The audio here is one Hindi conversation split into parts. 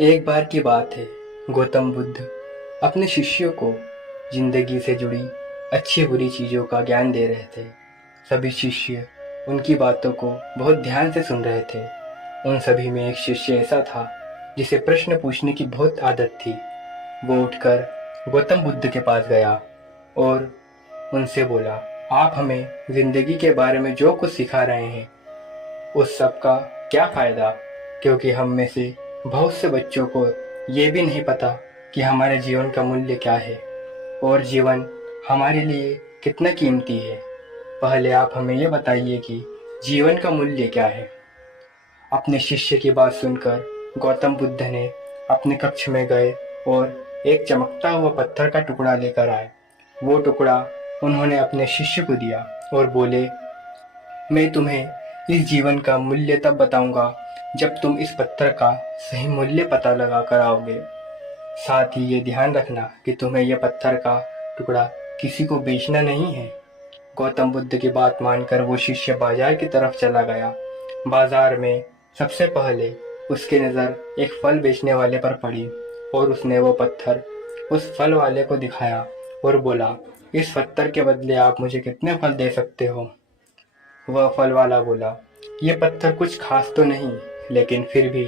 एक बार की बात है। गौतम बुद्ध अपने शिष्यों को जिंदगी से जुड़ी अच्छी बुरी चीज़ों का ज्ञान दे रहे थे। सभी शिष्य उनकी बातों को बहुत ध्यान से सुन रहे थे। उन सभी में एक शिष्य ऐसा था जिसे प्रश्न पूछने की बहुत आदत थी। वो उठकर गौतम बुद्ध के पास गया और उनसे बोला, आप हमें जिंदगी के बारे में जो कुछ सिखा रहे हैं उस सब का क्या फ़ायदा, क्योंकि हम में से बहुत से बच्चों को ये भी नहीं पता कि हमारे जीवन का मूल्य क्या है और जीवन हमारे लिए कितना कीमती है। पहले आप हमें ये बताइए कि जीवन का मूल्य क्या है। अपने शिष्य की बात सुनकर गौतम बुद्ध ने अपने कक्ष में गए और एक चमकता हुआ पत्थर का टुकड़ा लेकर आए। वो टुकड़ा उन्होंने अपने शिष्य को दिया और बोले, मैं तुम्हें इस जीवन का मूल्य तब बताऊंगा जब तुम इस पत्थर का सही मूल्य पता लगा कर आओगे। साथ ही ये ध्यान रखना कि तुम्हें यह पत्थर का टुकड़ा किसी को बेचना नहीं है। गौतम बुद्ध की बात मानकर वो शिष्य बाजार की तरफ चला गया। बाजार में सबसे पहले उसकी नज़र एक फल बेचने वाले पर पड़ी और उसने वो पत्थर उस फल वाले को दिखाया और बोला, इस पत्थर के बदले आप मुझे कितने फल दे सकते हो। वह फल वाला बोला, ये पत्थर कुछ खास तो नहीं, लेकिन फिर भी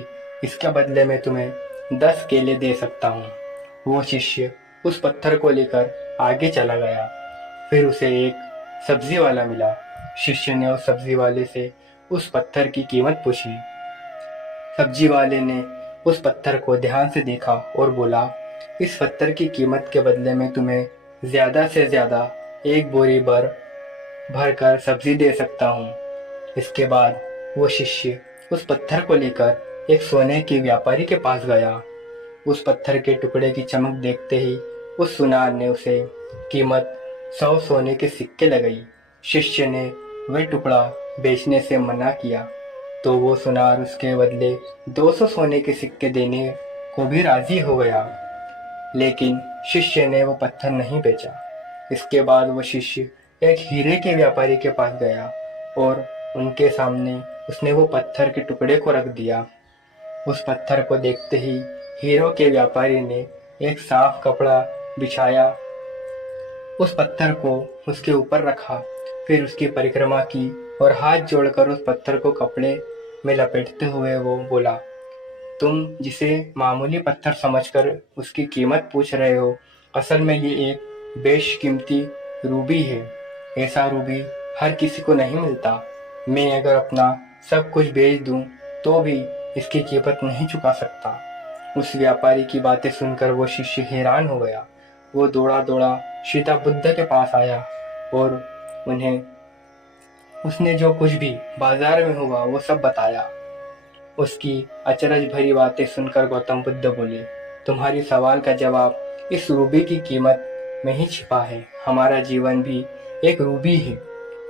इसके बदले में तुम्हें 10 केले दे सकता हूँ। वो शिष्य उस पत्थर को लेकर आगे चला गया। फिर उसे एक सब्जी वाला मिला। शिष्य ने उस सब्जी वाले से उस पत्थर की कीमत पूछी। सब्जी वाले ने उस पत्थर को ध्यान से देखा और बोला, इस पत्थर की कीमत के बदले में तुम्हें ज़्यादा से ज़्यादा एक बोरी भर कर सब्जी दे सकता हूँ। इसके बाद वो शिष्य उस पत्थर को लेकर एक सोने के व्यापारी के पास गया। उस पत्थर के टुकड़े की चमक देखते ही उस सुनार ने उसे कीमत 100 सोने के सिक्के लगाई। शिष्य ने वह टुकड़ा बेचने से मना किया तो वो सुनार उसके बदले 200 सोने के सिक्के देने को भी राजी हो गया, लेकिन शिष्य ने वो पत्थर नहीं बेचा। इसके बाद वो शिष्य एक हीरे के व्यापारी के पास गया और उनके सामने उसने वो पत्थर के टुकड़े को रख दिया। उस पत्थर को देखते ही हीरो के व्यापारी ने एक साफ कपड़ा बिछाया, उस पत्थर को उसके ऊपर रखा, फिर उसकी परिक्रमा की और हाथ जोड़कर उस पत्थर को कपड़े में लपेटते हुए वो बोला, तुम जिसे मामूली पत्थर समझकर उसकी कीमत पूछ रहे हो, असल में ये एक बेशकीमती रूबी है। ऐसा रूबी हर किसी को नहीं मिलता। मैं अगर अपना सब कुछ बेच दूं तो भी इसकी कीमत नहीं चुका सकता। उस व्यापारी की बातें सुनकर वो शिष्य हैरान हो गया। वो दौड़ा दौड़ा सीता बुद्ध के पास आया और उन्हें उसने जो कुछ भी बाजार में हुआ वो सब बताया। उसकी अचरज भरी बातें सुनकर गौतम बुद्ध बोले, तुम्हारी सवाल का जवाब इस रूबी की कीमत में ही छिपा है। हमारा जीवन भी एक रूबी है।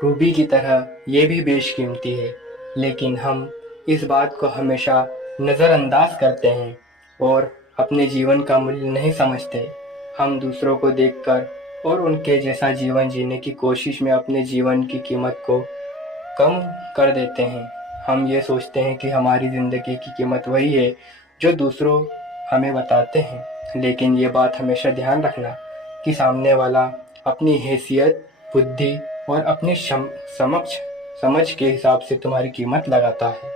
रूबी की तरह ये भी बेशकीमती है, लेकिन हम इस बात को हमेशा नज़रअंदाज करते हैं और अपने जीवन का मूल्य नहीं समझते। हम दूसरों को देखकर और उनके जैसा जीवन जीने की कोशिश में अपने जीवन की कीमत को कम कर देते हैं। हम ये सोचते हैं कि हमारी ज़िंदगी की कीमत वही है जो दूसरों हमें बताते हैं, लेकिन ये बात हमेशा ध्यान रखना कि सामने वाला अपनी हैसियत, बुद्धि और अपनी समझ के हिसाब से तुम्हारी कीमत लगाता है।